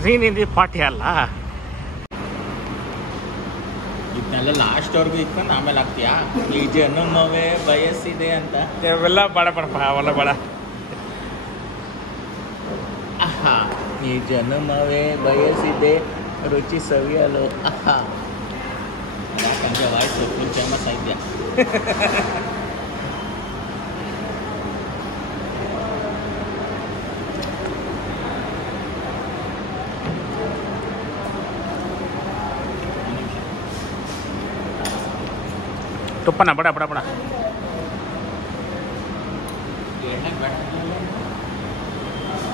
ಶ್ರೀನಿಧಿ ಪಾಠಿ ಅಲ್ಲ ಇದನ್ನೆಲ್ಲ ಲಾಸ್ಟ್ವರೆಗೂ ಇಟ್ಕೊಂಡು ಆಮೇಲೆ ಹಾಕ್ತೀಯಾ ಈ ಜನುಮವೇ ಬಯಸಿದೆ ಅಂತ ಇವೆಲ್ಲ ಬೇಡ ಬೇಡಪ್ಪ ಅವೆಲ್ಲ ಬೇಡ ಆಹಾ ಈ ಜನುಮವೇ ಬಯಸಿದೆ ರುಚಿ ಸವಿಯಲು ಆಹಾ ಯಾಕಂದ್ರೆ ವಾಯ್ಸ್ ಫುಲ್ ಫೇಮಸ್ ಆಯ್ತಾ ತುಪ್ಪನ ಬಡ ಬಡ ಬಡ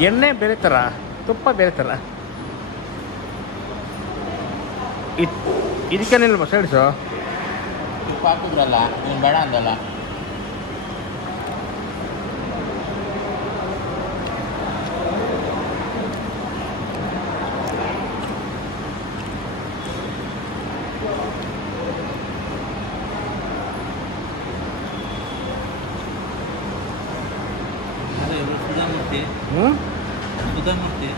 ಎಣ್ಣೆ ಬೇರೆ ಥರ ತುಪ್ಪ ಬೇರೆ ಥರ ಇದಕ್ಕೇನಿಲ್ವ ಸೈಡ್ಸು ತುಪ್ಪ ಹಾಕಿದ್ರಲ್ಲ ನೀನು ಬೇಡ ಅಂದಲ್ಲ ಸುಧಾಮೂರ್ತಿ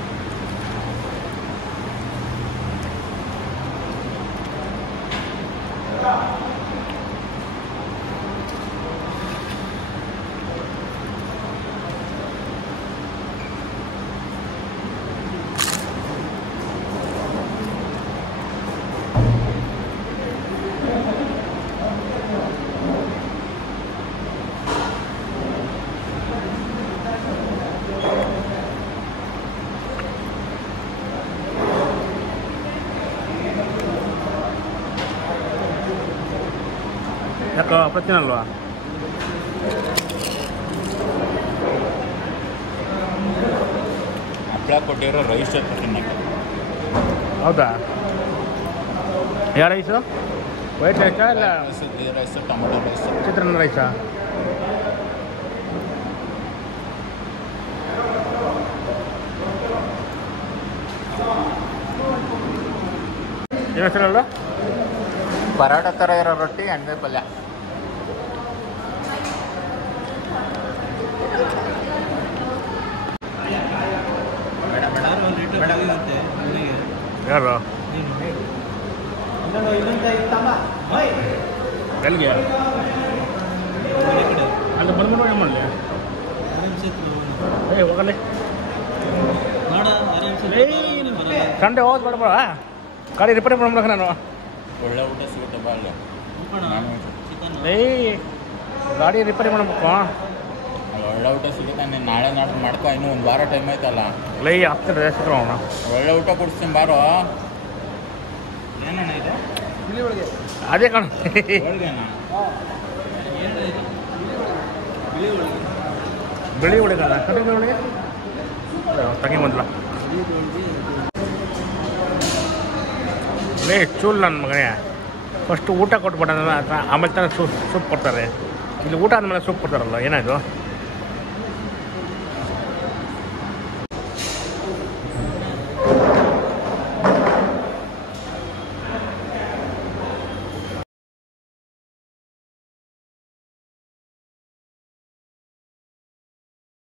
ಯಾಕೆ ಪ್ರತಿನಲ್ವಾ ಹಪ್ಪಳ ಕೊಟ್ಟಿರೋ ರೈಸ್ ತಿನ್ನಕ್ಕೆ ಹೌದಾ ಯಾವ ರೈಸು ವೈಟ್ ರೈಸಾ ಇಲ್ಲ ರೈಸು ಟೊಮೊಟೊ ರೈಸು ಚಿತ್ರಾನ್ನ ರೈಸಾ ಏನು ಹೆಸರಲ್ಲ ಪರಾಟ ಥರ ಇರೋ ರೊಟ್ಟಿ ಎಣ್ಣೆ ಪಲ್ಯ ಯಾರು ಎಲ್ಲಿಗೆ ಅಲ್ಲಿ ಬಂದು ಏನು ಮಾಡಲಿ ಹೋಗಲಿ ಸಂಡೆ ಹೋದ್ ಬೇಡ ಬೇಡ ಗಾಡಿ ರಿಪೇರಿ ಮಾಡ್ಬೇಕು ನಾನು ಒಳ್ಳೆ ಊಟ ಸಿಗುತ್ತೆ ಬಾ ಅಲ್ಲಿ ಗಾಡಿ ರಿಪೇರಿ ಮಾಡ್ಬೇಕು ಒಳ್ಳೆ ಊಟ ಸಿಗುತ್ತೆ ನೀನು ನಾಳೆ ನಾಡ್ದು ಮಾಡ್ಕೊ ಇನ್ನೂ ಒಂದು ವಾರ ಟೈಮ್ ಆಯ್ತಲ್ಲ ಆಗ್ತದೆ ಸಿಕ್ಕೋಣ ಒಳ್ಳೆ ಊಟ ಕೊಡ್ತೀನಿ ಬಾರೋ ಏನಣ್ಣ ಇದು ಅದೇ ಕಣ ಹೋಳ್ಗೆನಾ ಬಿಳಿ ಹೋಳಿಗೆ ಕಡಿಮೆ ಹೋಳಿಗೆ ತಗಿ ಬಂದ್ಲ ಚೂಲ್ ನನ್ನ ಮಗನೇ ಫಸ್ಟು ಊಟ ಕೊಟ್ಬಿಟ್ಟ ಆಮೇಲೆ ತಾನೇ ಸೂಪ್ ಕೊಡ್ತಾರೆ ಇಲ್ಲಿ ಊಟ ಆದಮೇಲೆ ಸೂಪ್ ಕೊಡ್ತಾರಲ್ಲ ಏನಾಯ್ತು